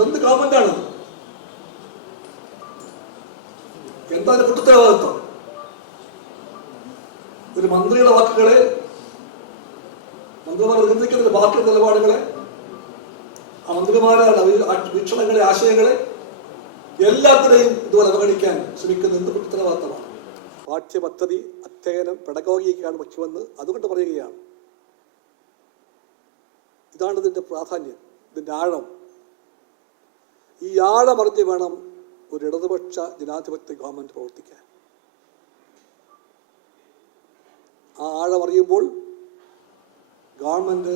അതെന്ത് ഗവൺമെന്റാണ് എന്താ അതിന്റെ ഒരു മന്ത്രിയുടെ വാക്കുകളെ മന്ത്രിമാർ നിയന്ത്രിക്കുന്ന ബാക്കി നിലപാടുകളെ ആ മന്ത്രിമാരുടെ വീക്ഷണങ്ങളെ ആശയങ്ങളെ എല്ലാത്തിനെയും ഇതുപോലെ അവഗണിക്കാൻ ശ്രമിക്കുന്ന എന്ത് ഉത്തരവാദിത്തമാണ് പാഠ്യപദ്ധതി അധ്യയനം പെടകോഗിക്കാണ് മുഖ്യമെന്ന് അതുകൊണ്ട് പറയുകയാണ്. ഇതാണ് ഇതിന്റെ പ്രാധാന്യം ഇതിന്റെ ആഴം. ഈ ആഴമറിഞ്ഞ് വേണം ഒരു ഇടതുപക്ഷ ജനാധിപത്യ ഗവൺമെന്റ് പ്രവർത്തിക്കാൻ. ആ ആഴമറിയുമ്പോൾ ഗവൺമെന്റ്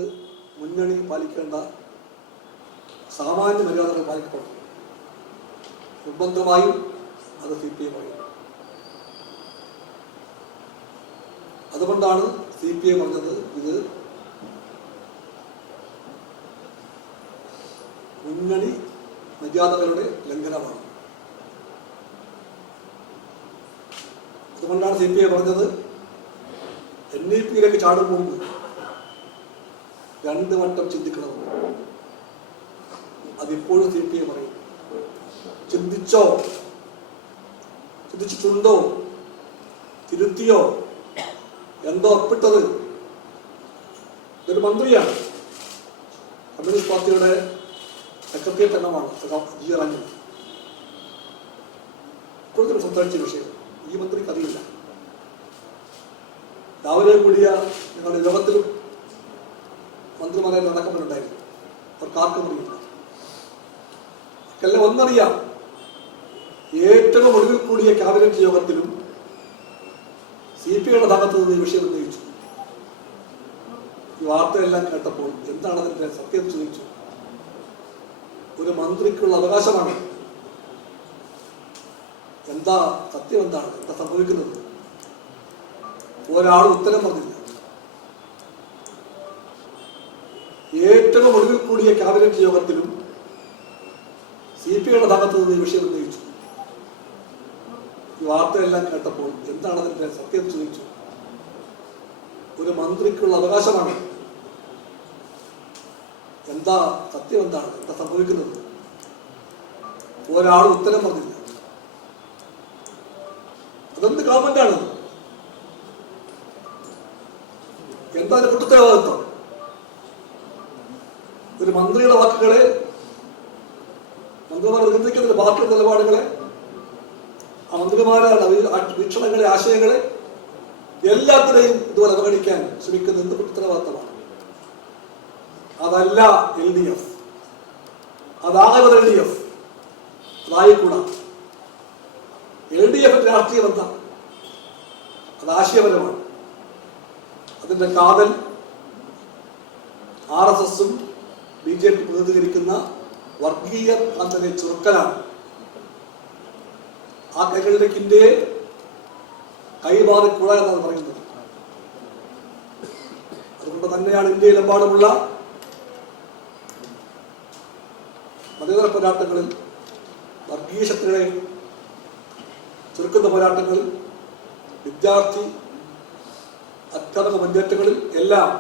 മുന്നണി പാലിക്കേണ്ട സാമാന്യ മര്യാദകൾ പാലിക്കപ്പെടുന്നു നിർബന്ധമായും അത് സി പി എം അറിയുന്നു അതുകൊണ്ടാണ് സി പി എം പറഞ്ഞത് ഇത് മുന്നണി മര്യാദകളുടെ ലംഘനമാണ്. അതുകൊണ്ടാണ് സി പി ഐ പറഞ്ഞത് എൻ ഇ പിയിലേക്ക് ചാടും മുമ്പ് രണ്ട് വട്ടം ചിന്തിക്കണം. അതിപ്പോഴും സി പി ഐ പറയും ചിന്തിച്ചോ? ചിന്തിച്ചിട്ടുണ്ടോ? തിരുത്തിയോ? എന്തോ ഒപ്പിട്ടത്? ഇതൊരു മന്ത്രിയാണ്. കമ്മ്യൂണിസ്റ്റ് പാർട്ടിയുടെ സെക്രട്ടേറിയറ്റ് അംഗമാണ് ജി റാഞ്ചി ഇപ്പോഴത്തെ സംസാരിച്ച വിഷയം ഈ മന്ത്രിക്ക് അറിയില്ല രാവിലെ കൂടിയ ഞങ്ങളുടെ യോഗത്തിലും മന്ത്രിമാരെ നടക്കുന്നുണ്ടായിരുന്നു അവർക്ക് ആർക്കും അറിയില്ല. എല്ലാം ഒന്നറിയാം ഏറ്റവും ഒടുവിൽ കൂടിയ ക്യാബിനറ്റ് യോഗത്തിലും സി പി ഐയുടെ ഭാഗത്ത് നിന്ന് ഈ വിഷയം ഉന്നയിച്ചു. ഈ വാർത്തയെല്ലാം കേട്ടപ്പോൾ എന്താണ് അതിന്റെ സത്യം ചോദിച്ചു. ഒരു മന്ത്രിക്കുള്ള അവകാശമാണ്. എന്താ സത്യം എന്താണ്? എന്താ സംഭവിക്കുന്നത്? ഒരാൾ ഉത്തരം പറഞ്ഞില്ല. ഏറ്റവും ഒടുവിൽ കൂടിയ ക്യാബിനറ്റ് യോഗത്തിലും സി പി ഐയുടെ ഭാഗത്ത് നിന്ന് ഈ വിഷയം ഉന്നയിച്ചു. ഈ വാർത്തയെല്ലാം കേട്ടപ്പോൾ എന്താണ് അതിന്റെ സത്യം ചോദിച്ചു. ഒരു മന്ത്രിക്കുള്ള അവകാശമാണ്. എന്താ സത്യം എന്താണ്? എന്താ സംഭവിക്കുന്നത്? ഒരാൾ ഉത്തരം പറഞ്ഞില്ല. അതെന്ത് ആണ് എന്താ അതിന്റെ കുറ്റത്തരവാദിത്വം ഒരു മന്ത്രിയുടെ വാക്കുകളെ മന്ത്രിമാർ നിയന്ത്രിക്കുന്ന ബാക്കി നിലപാടുകളെ ആ മന്ത്രിമാരുടെ വീക്ഷണങ്ങളെ ആശയങ്ങളെ എല്ലാത്തിനെയും ഇതുപോലെ അവഗണിക്കാൻ ശ്രമിക്കുന്ന എന്ത് ഉത്തരവാദിത്തമാണ് അതല്ല എൽ ഡി എഫ്. അതാകരുത് എൽ ഡി എഫ്. അതായിക്കൂടാ. എൽ ഡി എഫിന്റെ രാഷ്ട്രീയം എന്താ അത് ആശയപരമാണ്. അതിന്റെ കാതൽ ആർ എസ് എസും ബി ജെ പി പ്രതിനിധീകരിക്കുന്ന വർഗീയ കാന്തനെ ചുരുക്കലാണ് ആ കൈകളിലേക്ക് ഇന്ത്യയെ കൈമാറിക്കൂട എന്നാണ് പറയുന്നത്. അതുകൊണ്ട് തന്നെയാണ് ഇന്ത്യയിലെമ്പാടുമുള്ള മതേതര പോരാട്ടങ്ങളിൽ വർഗീയ ശത്രുക്കളെ ചെറുക്കുന്ന പോരാട്ടങ്ങളിൽ വിദ്യാർത്ഥി അധ്യാപക മുന്നേറ്റങ്ങളിൽ എല്ലാം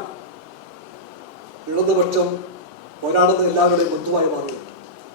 ഇടതുപക്ഷം പോരാടുന്ന എല്ലാവരുടെയും ബന്ധുവായി മാറുന്നു.